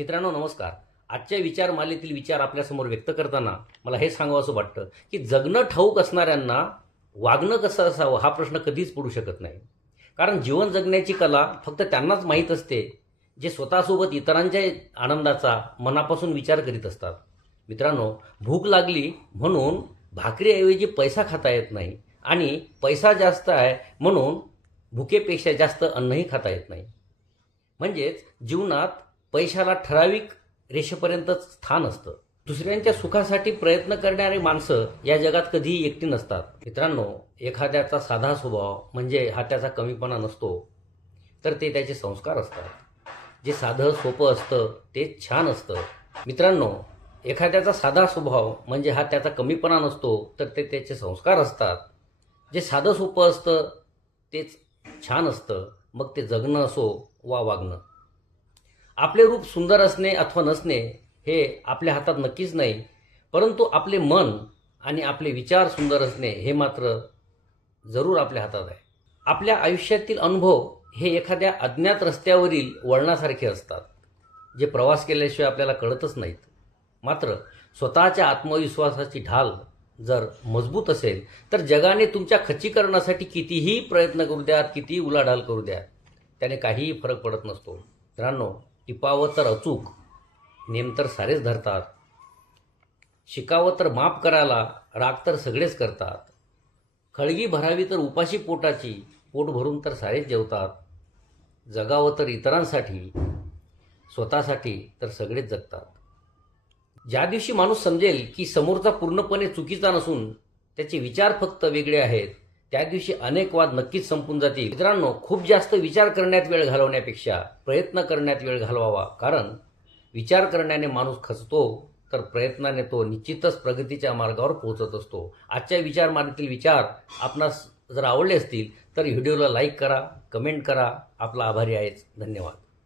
मित्रांनो नमस्कार. आजच्या विचारमालेतील विचार आपल्यासमोर व्यक्त करताना मला हे सांगावंसं वाटतं की जगणं ठाऊक असणाऱ्यांना वागणं कसं असावं हा प्रश्न कधीच पडू शकत नाही. कारण जीवन जगण्याची कला फक्त त्यांनाच माहीत असते जे स्वतःसोबत इतरांच्या आनंदाचा मनापासून विचार करीत असतात. मित्रांनो, भूक लागली म्हणून भाकरीऐवजी पैसा खाता येत नाही आणि पैसा जास्त आहे म्हणून भुकेपेक्षा जास्त अन्नही खाता येत नाही. म्हणजेच जीवनात पैशाला ठराविक रेषेपर्यंतच स्थान असतं. दुसऱ्यांच्या सुखासाठी प्रयत्न करणारी माणसं या जगात कधीही एकटी नसतात. मित्रांनो, एखाद्याचा साधा स्वभाव म्हणजे हा त्याचा कमीपणा नसतो, तर ते त्याचे संस्कार असतात. जे साधं सोपं असतं तेच छान असतं. मित्रांनो, एखाद्याचा साधा स्वभाव म्हणजे हा त्याचा कमीपणा नसतो, तर ते त्याचे संस्कार असतात. जे साधं सोपं असतं तेच छान असतं, मग ते जगणं असो वा वागणं. आपले रूप सुंदर असणे अथवा नसणे हे आपल्या हातात नक्कीच नाही, परंतु आपले मन आणि आपले विचार सुंदर असणे हे मात्र जरूर आपल्या हातात आहे. आपल्या आयुष्यातील अनुभव हे एखाद्या अज्ञात रस्त्यावरील वळणासारखे असतात, जे प्रवास केल्याशिवाय आपल्याला कळतच नाहीत. मात्र स्वतःच्या आत्मविश्वासाची ढाल जर मजबूत असेल तर जगाने तुमच्या खच्चीकरणासाठी कितीही प्रयत्न करू द्यात, कितीही उलाढाल करू द्यात, त्याने काहीही फरक पडत नसतो. मित्रांनो, टिपावं तर अचूक, नेम तर सारेच धरतात. शिकावं तर माफ करायला, राग तर सगळेच करतात. खळगी भरावी तर उपाशी पोटाची, पोट भरून तर सारेच जेवतात. जगावं तर इतरांसाठी, स्वतःसाठी तर सगळेच जगतात. ज्या दिवशी माणूस समजेल की समोरचा पूर्णपणे चुकीचा नसून त्याचे विचार फक्त वेगळे आहेत, त्या दिवशी अनेक वाद नक्कीच संपून जातील. मित्रांनो, खूप जास्त विचार करण्यात वेळ घालवण्यापेक्षा प्रयत्न करण्यात वेळ घालवावा. कारण विचार करण्याने माणूस खचतो, तर प्रयत्नाने तो निश्चितच प्रगतीच्या मार्गावर पोहोचत असतो. आजच्या विचारमालेतील विचार आपणास जर आवडले असतील तर व्हिडिओला लाईक करा, कमेंट करा. आपला आभारी आहेच. धन्यवाद.